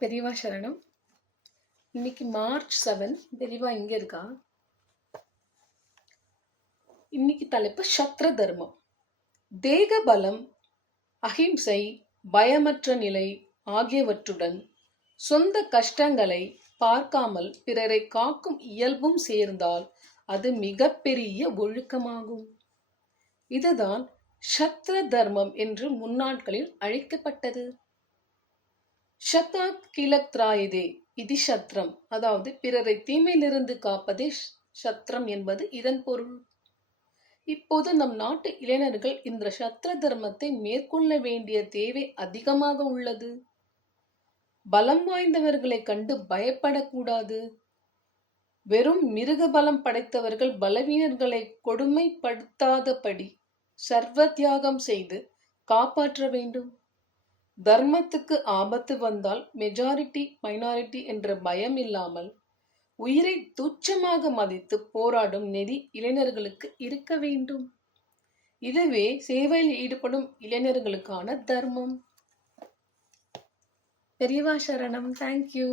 பெரியவா சரணம். இன்னைக்கு மார்ச் 7. பெரியவா இங்க இருக்கா? இன்னைக்கு தலைப்பு சத்ர தர்மம். தேக பலம், அஹிம்சை, பயமற்ற நிலை ஆகியவற்றுடன் சொந்த கஷ்டங்களை பார்க்காமல் பிறரை காக்கும் இயல்பும் சேர்ந்தால் அது மிகப்பெரிய ஒழுக்கமாகும். இதுதான் சத்ர தர்மம் என்று முன்னாட்களில் அழைக்கப்பட்டது. சதா கிலத்ராயதே இது சத்ரம், அதாவது பிறரை தீமையிலிருந்து காப்பதே சத்ரம் என்பது இதன் பொருள். இப்போது நம் நாட்டு இளைஞர்கள் இந்த சத்ர தர்மத்தை மேற்கொள்ள வேண்டிய தேவை அதிகமாக உள்ளது. பலம் வாய்ந்தவர்களை கண்டு பயப்படக்கூடாது. வெறும் மிருக பலம் படைத்தவர்கள் பலவீனர்களை கொடுமைப்படுத்தாதபடி சர்வ தியாகம் செய்து காப்பாற்ற வேண்டும். தர்மத்துக்கு ஆபத்து வந்தால் மெஜாரிட்டி மைனாரிட்டி என்ற பயம் இல்லாமல் உயிரை துச்சமாக மதித்து போராடும் நெறி இளைஞர்களுக்கு இருக்க வேண்டும். இதுவே சேவையில் ஈடுபடும் இளைஞர்களுக்கான தர்மம். பெரியவா சரணம். தேங்க்யூ.